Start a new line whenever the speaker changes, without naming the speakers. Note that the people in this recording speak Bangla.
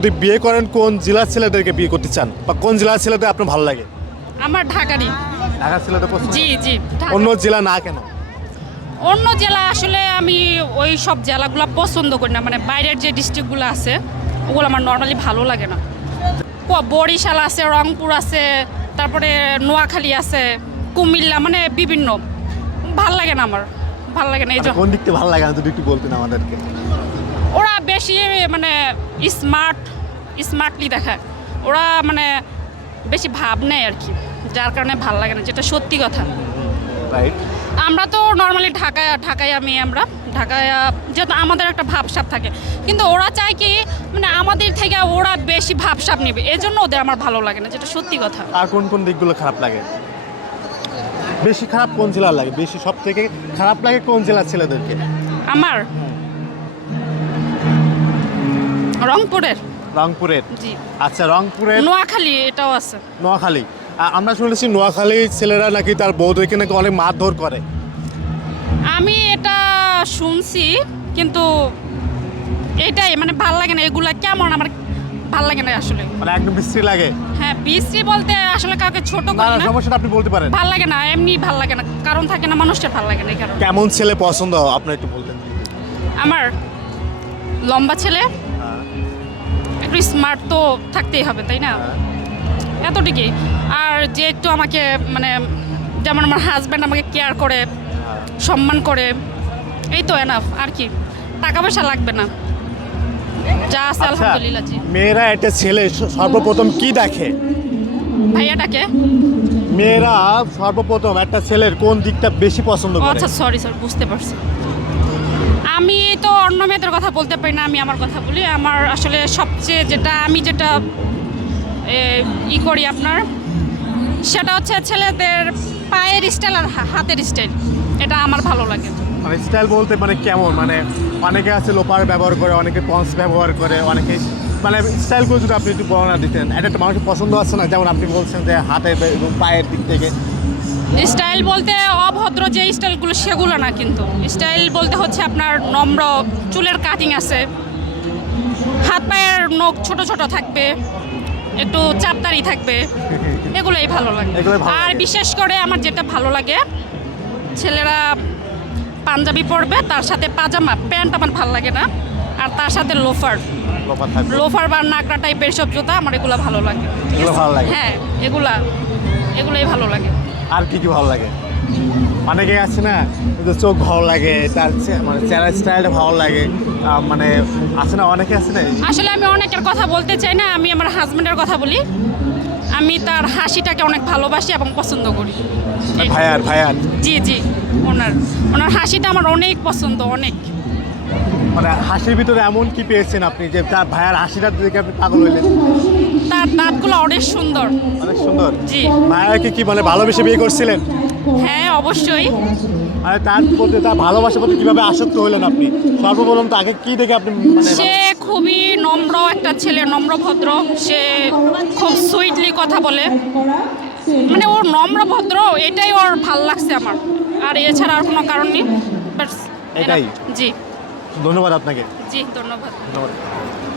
যদি বিয়ে করেন কোন জেলার ছেলেদেরকে বিয়ে করতে চান? বা কোন জেলার ছেলেদের আপনার ভালো লাগে?
আমার ঢাকারই।
ঢাকার ছেলেদের পছন্দ?
জি জি ঢাকা।
অন্য জেলা না কেন?
অন্য জেলা আসলে আমি ওই সব জেলাগুলো পছন্দ করি না। মানে বাইরের যে ডিস্ট্রিক্টগুলো আছে ওগুলো আমার নর্মালি ভালো লাগে না। ক- বরিশাল আছে রংপুর আছে তারপরে নোয়াখালী আছে কুমিল্লা মানে বিভিন্ন। ভালো লাগে না আমার। ভালো লাগে না এই জন্য।
কোন দিকটা ভালো লাগে? না যদি একটু বলতেন আমাদেরকে।
ওরা বেশি মানে স্মার্ট স্মার্টলি দেখায়। ওরা মানে বেশি ভাব নেয় আর কি যার কারণে ভালো লাগে না যেটা সত্যি কথা।
রাইট
আমরা তো নর্মালি ঢাকায় ঢাকায় আমি আমরা ঢাকায় যেহেতু আমাদের একটা ভাবসাপ থাকে। কিন্তু ওরা চায় কি মানে আমাদের থেকে ওরা বেশি ভাবসাপ নেবে। এই জন্য ওদের আমার ভালো লাগে না যেটা সত্যি কথা।
আর কোন কোন দিকগুলো খারাপ লাগে? বেশি খারাপ কোন জেলার লাগে? বেশি সব থেকে খারাপ লাগে কোন জেলার ছেলেদেরকে?
আমার? রংপুরের।
রংপুরের?
জি।
আচ্ছা রংপুরের
নোয়াখালী এটাও আছে।
নোয়াখালী। আমরা শুনেছি নোয়াখালী ছেলেরা নাকি তার বউদেরকে নাকি অনেক মারধর করে।
আমি এটা শুনছি কিন্তু এটাই মানে ভালো লাগে না এগুলা কেমন আমার ভালো লাগে না আসলে।
মানে একদম বিশ্রী লাগে।
হ্যাঁ বিসি বলতে আসলে কাউকে ছোট করি
না সমস্যাটা আপনি বলতে পারেন।
ভালো লাগে না এমনি ভালো লাগে না কারণ থাকে না মানুষের ভালো লাগে না কারণে।
কেমন ছেলে পছন্দ আপনি একটু বলতেন।
আমার লম্বা ছেলে একটু স্মার্ট তো থাকতেই হবে তাই না? এতটুকুই। আর যে একটু আমাকে মানে যেমন আমার হাজব্যান্ড আমাকে কেয়ার করে সম্মান করে এই তো এনাফ আর কি। টাকা পয়সা লাগবে না। যা আছে
আচ্ছা,
আলহামদুলিল্লাহ জি।
মেয়েরা একটা ছেলে সর্বপ্রথম কি দেখে?
ভাইয়াটাকে?
মেয়েরা সর্বপ্রথম একটা ছেলের কোন দিকটা বেশি পছন্দ করে?
আচ্ছা সরি স্যার বুঝতে পারছি। আমি তো অন্য মেয়েদের কথা বলতে পারি না, আমি আমার কথা বলি। আমার আসলে সবচেয়ে যেটা, আমি যেটা ই করি আপনার, সেটা হচ্ছে ছেলেদের পায়ের স্টাইল আর হাতের স্টাইল এটা আমার ভালো লাগে।
মানে স্টাইল বলতে মানে কেমন? মানে অনেকে আছে লোপার ব্যবহার করে, অনেকে পন্স ব্যবহার করে, অনেকে মানে স্টাইল করে যদি আপনি একটু বর্ণনা দিতেন। এটা একটা মানুষের পছন্দ আছে না, যেমন আপনি বলছেন যে হাতের এবং পায়ের দিক থেকে।
স্টাইল বলতে অভদ্র যে স্টাইলগুলো সেগুলো না কিন্তু। স্টাইল বলতে হচ্ছে আপনার নম্র চুলের কাটিং আছে। হাত পায়ের নখ ছোট ছোট থাকবে একটু চাপতারি থাকবে এগুলোই ভালো লাগে। আর বিশেষ করে আমার যেটা ভালো লাগে ছেলেরা পাঞ্জাবি পরবে তার সাথে পাজামা প্যান্ট আমার ভালো লাগে না। আর তার সাথে লোফার লোফার বা নাকড়া টাইপের সব জুতা আমার এগুলো ভালো লাগে।
এগুলো ভালো লাগে?
হ্যাঁ এগুলা এগুলোই ভালো লাগে।
আর কি কি ভালো লাগে? অনেকে আছে না চোখ ভালো লাগে তার মানে চেহারা স্টাইলটা ভালো লাগে মানে আছে না অনেকে আছে না
আসলে আমি অনেকের কথা বলতে চাই না আমি আমার হাজবেন্ডের কথা বলি। আমি তার হাসিটাকে অনেক ভালোবাসি এবং পছন্দ করি। এই-
ভাইয়ার ভাইয়ার?
জি জি ওনার ওনার হাসিটা আমার অনেক পছন্দ অনেক।
মানে হাসির ভিতরে এমন কি পেয়েছেন আপনি যে তার ভাইয়ার হাসিটা দেখে আপনি পাগল হইলেন?
দাঁতগুলো অনেক সুন্দর।
অনেক সুন্দর?
জি।
ভাইয়াকে কি মানে ভালোবেসে বিয়ে করছিলেন?
হ্যাঁ অবশ্যই।
আর তার প্রতি তার ভালোবাসার প্রতি কীভাবে আসক্ত হলেন আপনি? সর্বপ্রথম তাকে কি দেখে আপনি মানে
সে খুবই নম্র একটা ছেলে নম্র ভদ্র। সে খুব সুইটলি কথা বলে। মানে ওর নম্র ভদ্র এটাই ওর ভালো লাগছে আমার। আর এছাড়া আর কোনো কারণ নেই।
এটাই?
জি।
ধন্যবাদ আপনাকে।
জি ধন্যবাদ।
ধন্যবাদ।